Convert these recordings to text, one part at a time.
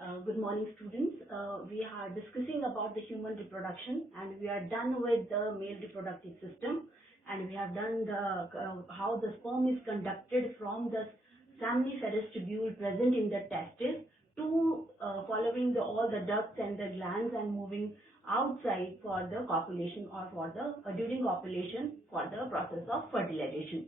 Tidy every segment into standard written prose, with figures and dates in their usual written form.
Good morning, students. We are discussing about the human reproduction, and we are done with the male reproductive system, and we have done the how the sperm is conducted from the Semiferous tubule present in the testis to following all the ducts and the glands and moving outside for the copulation or for the during copulation for the process of fertilization.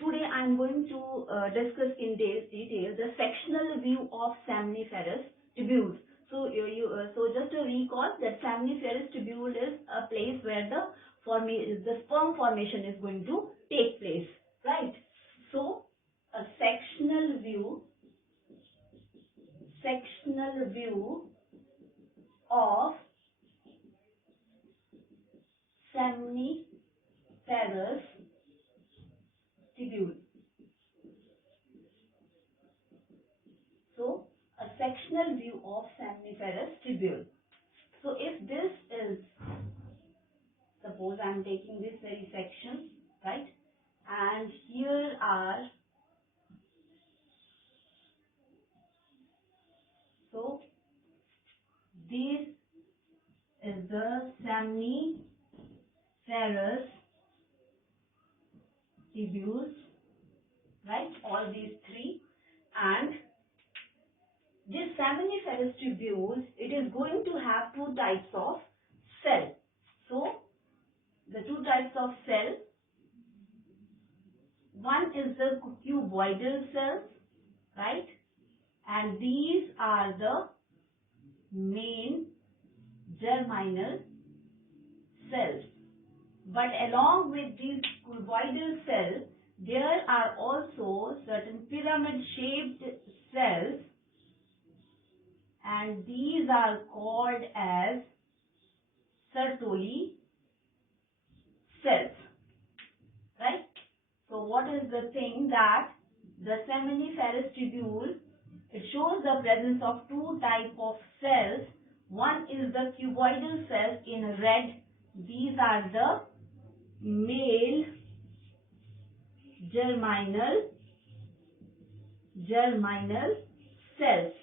Today I am going to discuss in detail the sectional view of Semiferous tubules. So just to recall that Semiferous tubule is a place where the sperm formation is going to take place, right? So a sectional view of Semiferous tubule. So a sectional view of Semiferous tubule. So if this is, suppose I am taking this very section, right, and here are, so this is the Semiferous tubules, right, all these three, and this Semiferous tubules, it is going to have two types of cell. So the two types of cell, one is the cuboidal cells, right, and these are the main germinal cells. But along with these cuboidal cells, there are also certain pyramid-shaped cells, and these are called as Sertoli cells, right? So what is the thing that the Semiferous tubule, it shows the presence of two types of cells. One is the cuboidal cells in red. These are the male germinal cells,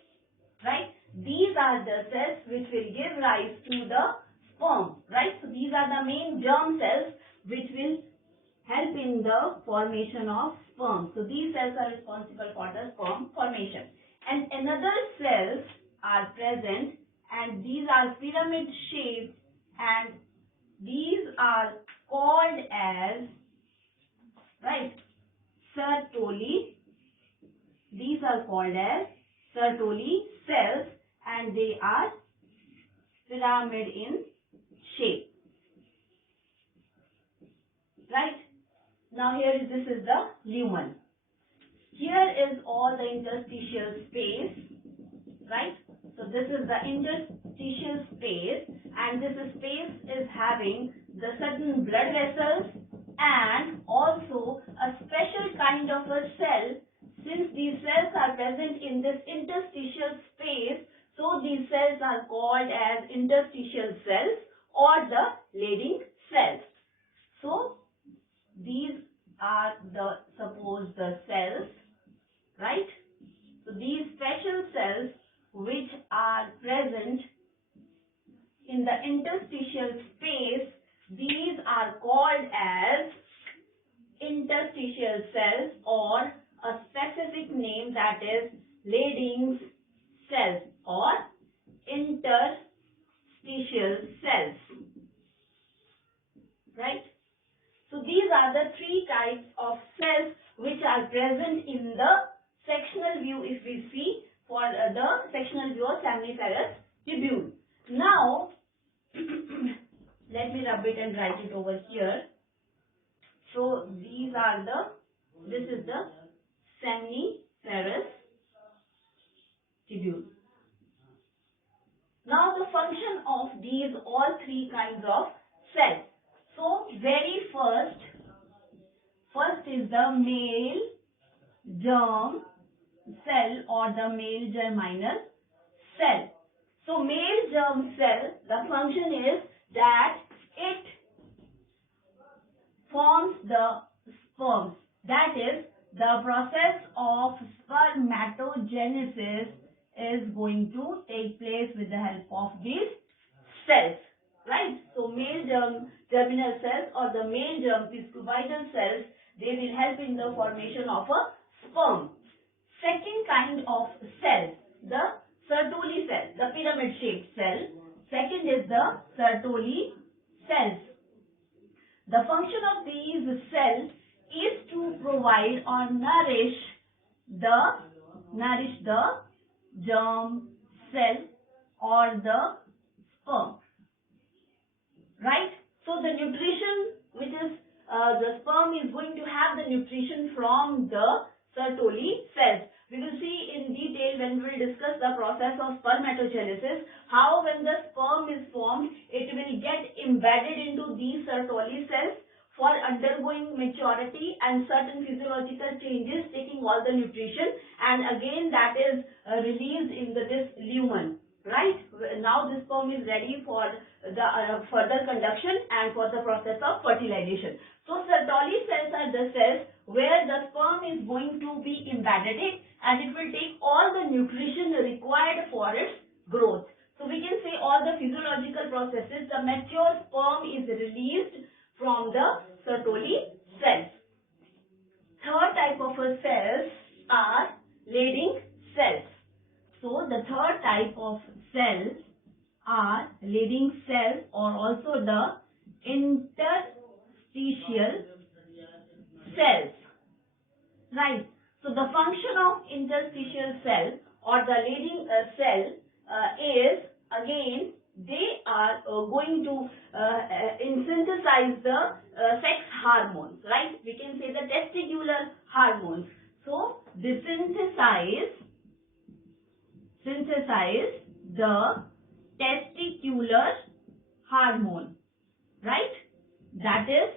right? These are the cells which will give rise to the sperm, right? So these are the main germ cells which will help in the formation of sperm. So these cells are responsible for the sperm formation. And another cells are present, and these are pyramid shaped, and these are called as, right, Sertoli. These are called as Sertoli cells, and they are pyramid in shape, right? Now this is the lumen. Here is all the interstitial space, right? So this is the interstitial space, and this space is having the certain blood vessels and also a special kind of a cell. Since these cells are present in this interstitial space, so these cells are called as interstitial cells or the Leydig cells. So these are suppose the cells, right? So these special cells which are present in the interstitial space, these are called as interstitial cells, or a specific name, that is Leydig cells or interstitial cells, right? So these are the three types of cells which are present in the sectional view, if we see for the sectional view of Semiferous tubule. Now let me rub it and write it over here. So this is the Semiferous tubule. Now the function of these all three kinds of cells. So very first is the male germ cell or the male germinal cell. So male germ cell, the function is that it forms the sperms. That is, the process of spermatogenesis is going to take place with the help of these cells, right? So male germinal cells or the male germ, these tubidal cells, they will help in the formation of a sperm. Second kind of cell, the Sertoli cell, the pyramid shaped cell. Second is the Sertoli cells. The function of these cells is to provide or nourish the germ cell or the sperm, right? So the nutrition which is the sperm is going to have the nutrition from the Sertoli cells. We will see in detail when we will discuss the process of spermatogenesis, how when the sperm is formed, it will get embedded into these Sertoli cells for undergoing maturity and certain physiological changes, taking all the nutrition, and again that is released in this lumen, right? Now this sperm is ready for the further conduction and for the process of fertilization. So Sertoli cells are the cells where the sperm is going to be embedded in, and it will take all the nutrition required for its growth. So we can say all the physiological processes, the mature sperm is released from the Sertoli cells. Third type of cells are Leydig cells. So the third type of cells are Leydig cells, or also the interstitial cells, right? So the function of interstitial cell or the Leydig cell is, again, they are going to synthesize the sex hormones, right? We can say the testicular hormones. So they synthesize the testicular hormone, right? That is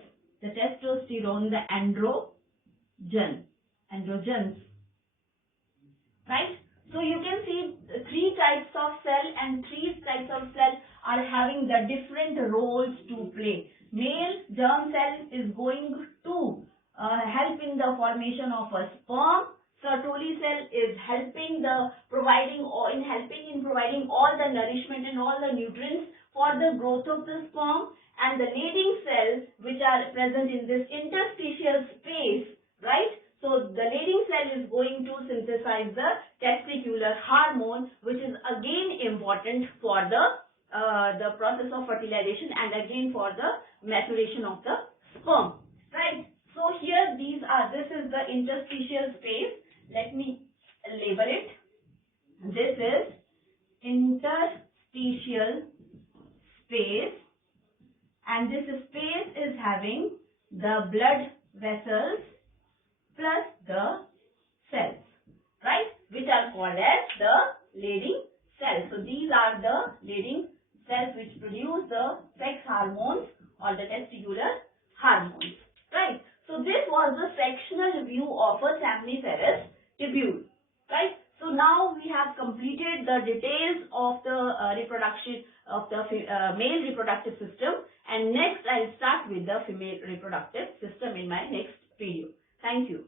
the testosterone, the androgens, right? So you can see three types of cell, and three types of cell are having the different roles to play. Male germ cell is going to help in the formation of a sperm. Sertoli cell is helping providing all the nourishment and all the nutrients for the growth of the sperm, and the Leydig cells which are present in this interstitial space, right? So the Leydig cell is going to synthesize the testicular hormone, which is again important for the process of fertilization and again for the maturation of the sperm, right? So here this is the interstitial space. Let me label it. This is interstitial space, and this space is having the blood vessels plus the cells, right, which are called as the Leydig cells. So these are the Leydig cells which produce the sex hormones or the testicular hormones, right? So this was the sectional view of a Semiferous tubule, right? So now we have completed the details of the reproduction of the male reproductive system, and next I'll start with the female reproductive system in my next video. Thank you.